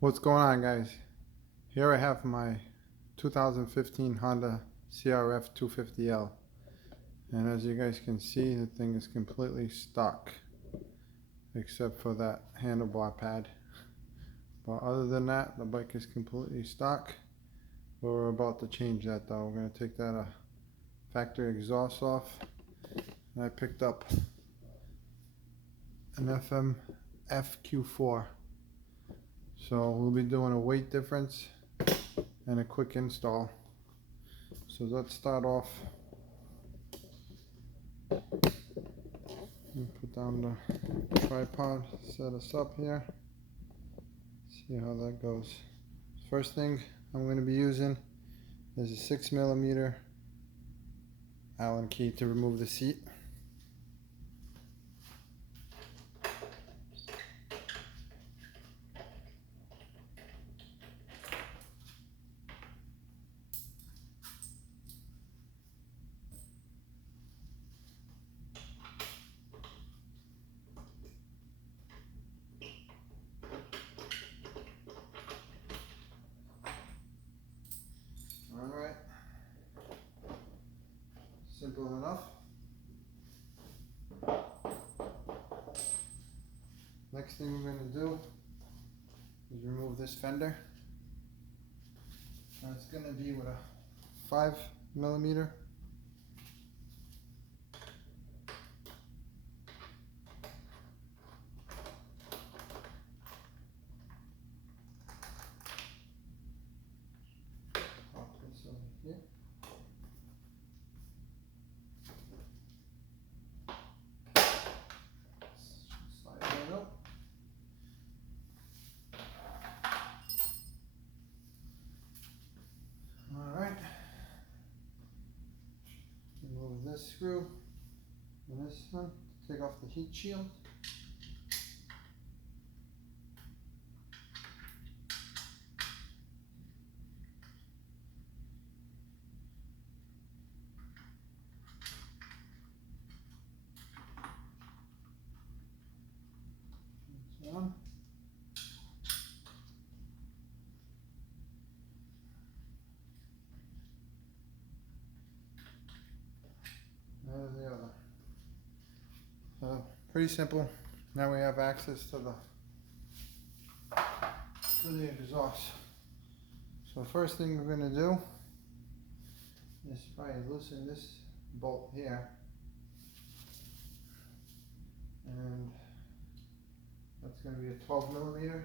What's going on, guys? Here I have my 2015 Honda CRF250L, and as you guys can see, the thing is completely stock except for that handlebar pad. But other than that, the bike is completely stock. We're about to change that though. We're going to take that factory exhaust off, and I picked up an FMF Q4. So we'll be doing a weight difference and a quick install. So let's start off. Put down the tripod, set us up here. See how that goes. First thing I'm going to be using is a 6mm Allen key to remove the seat. Alright, simple enough. Next thing we're going to do is remove this fender. And it's going to be with a 5mm. Here. Slide that up. Alright. Remove this screw and this one. Take off the heat shield. One. There's the other. So pretty simple. Now we have access to the exhaust. So first thing we're going to do is probably loosen this bolt here, and that's going to be a 12mm.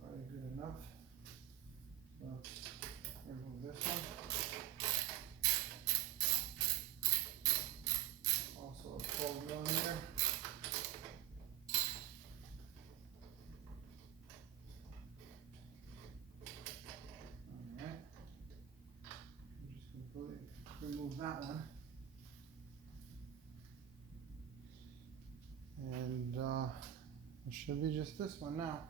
Probably good enough. So remove this one. Also a 12mm. Alright. Just completely remove that one. And it should be just this one now.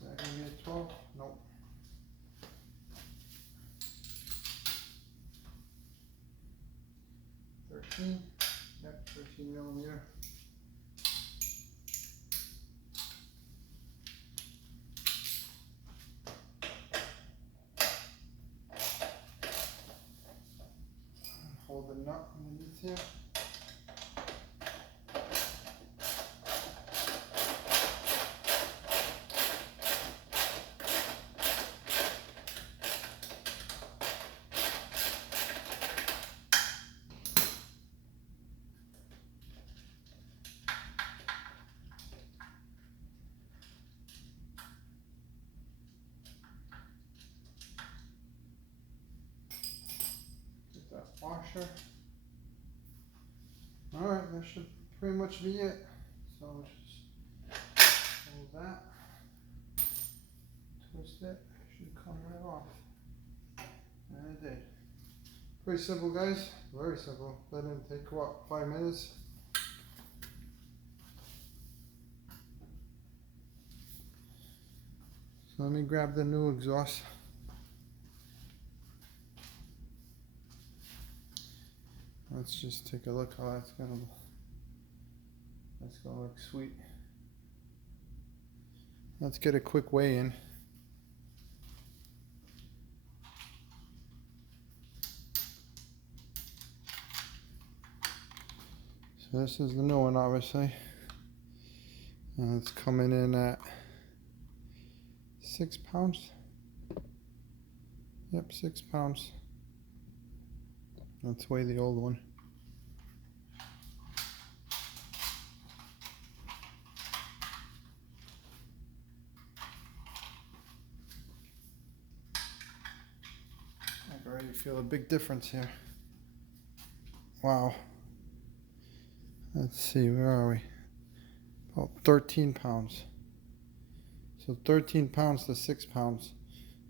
Is that going to be a 12? Nope. Yep, 13mm. Hold the nut underneath here. Washer. Alright, that should pretty much be it. So just hold that, twist it, should come right off. And it did. Pretty simple, guys. Very simple. That didn't take what, 5 minutes? So let me grab the new exhaust. Let's just take a look how that's gonna look sweet. Let's get a quick weigh in. So this is the new one, obviously, and it's coming in at 6 pounds. Yep, 6 pounds. Let's weigh the old one. I can already feel a big difference here. Wow. Let's see, where are we? About 13 pounds. So 13 pounds to 6 pounds.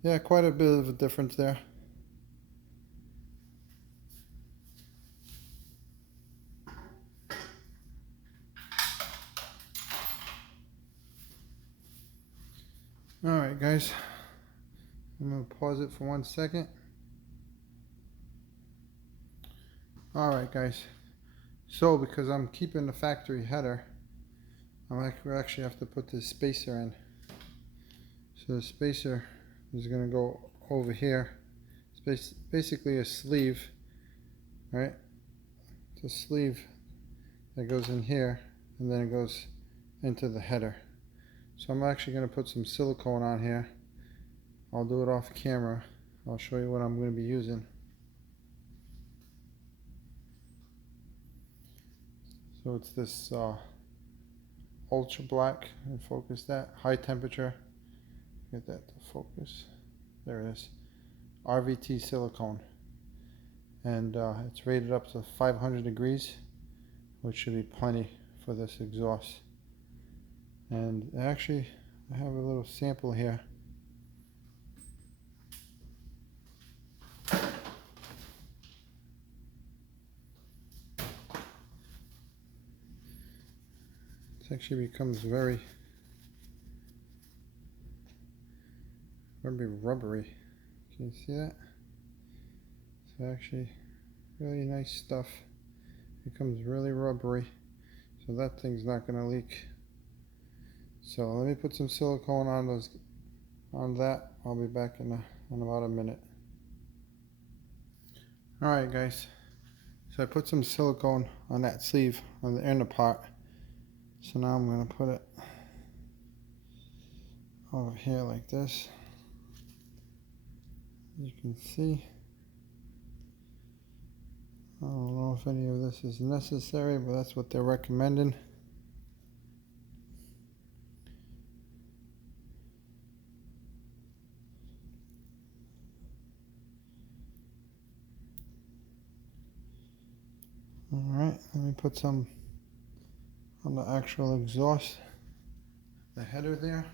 Yeah, quite a bit of a difference there. Alright guys, I'm going to pause it for 1 second. Alright guys, so because I'm keeping the factory header, I actually have to put this spacer in. So the spacer is going to go over here. It's basically a sleeve, right? It's a sleeve that goes in here and then it goes into the header. So I'm actually going to put some silicone on here. I'll do it off camera. I'll show you what I'm going to be using. So it's this ultra black, and focus that, high temperature, get that to focus, there it is, RVT silicone, and it's rated up to 500 degrees, which should be plenty for this exhaust. And actually I have a little sample here. It actually becomes very rubbery. Can you see that? It's actually really nice stuff. It becomes really rubbery, so that thing's not going to leak. So let me put some silicone on that. I'll be back in about a minute. Alright guys, so I put some silicone on that sleeve on the inner part. So now I'm going to put it over here like this. You can see, I don't know if any of this is necessary, but that's what they're recommending. Alright, let me put some on the actual exhaust, the header there.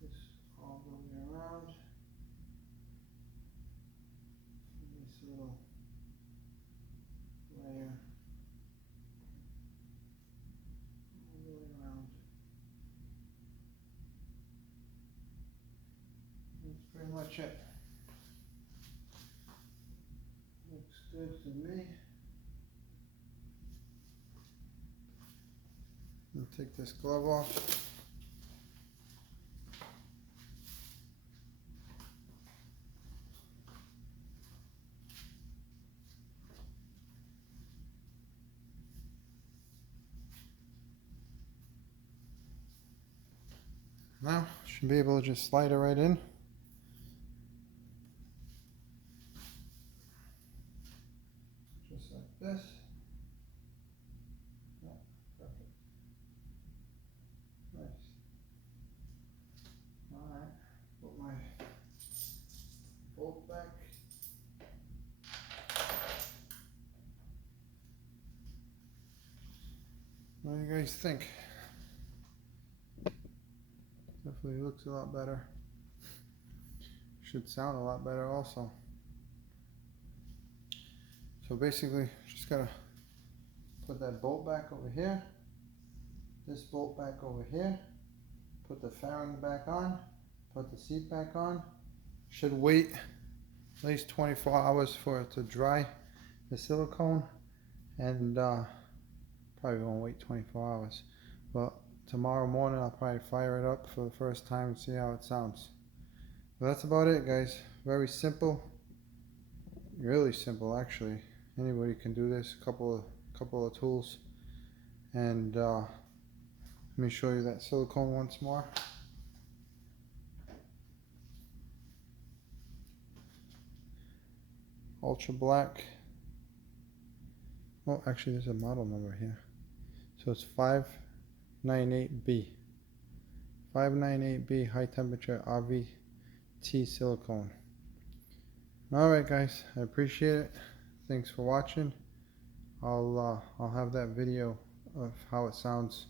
This all the way around. Nice little layer. All the way around. That's pretty much it. Looks good to me. I'll take this glove off. Now, should be able to just slide it right in. Just like this. Yeah, perfect. Nice. Alright, put my bolt back. What do you guys think? Hopefully it looks a lot better. Should sound a lot better also. So basically, just gotta put that bolt back over here, this bolt back over here, put the fairing back on, put the seat back on. Should wait at least 24 hours for it to dry, the silicone, and probably won't wait 24 hours. But tomorrow morning I'll probably fire it up for the first time and see how it sounds. But that's about it, guys. Very simple, really simple actually. Anybody can do this. Couple of tools, and let me show you that silicone once more. Ultra black. Oh, actually there's a model number here. So it's 598B. 598B high temperature RVT silicone. Alright guys, I appreciate it. Thanks for watching. I'll have that video of how it sounds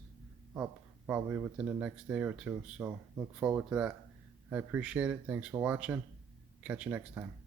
up probably within the next day or two, so look forward to that. I appreciate it. Thanks for watching. Catch you next time.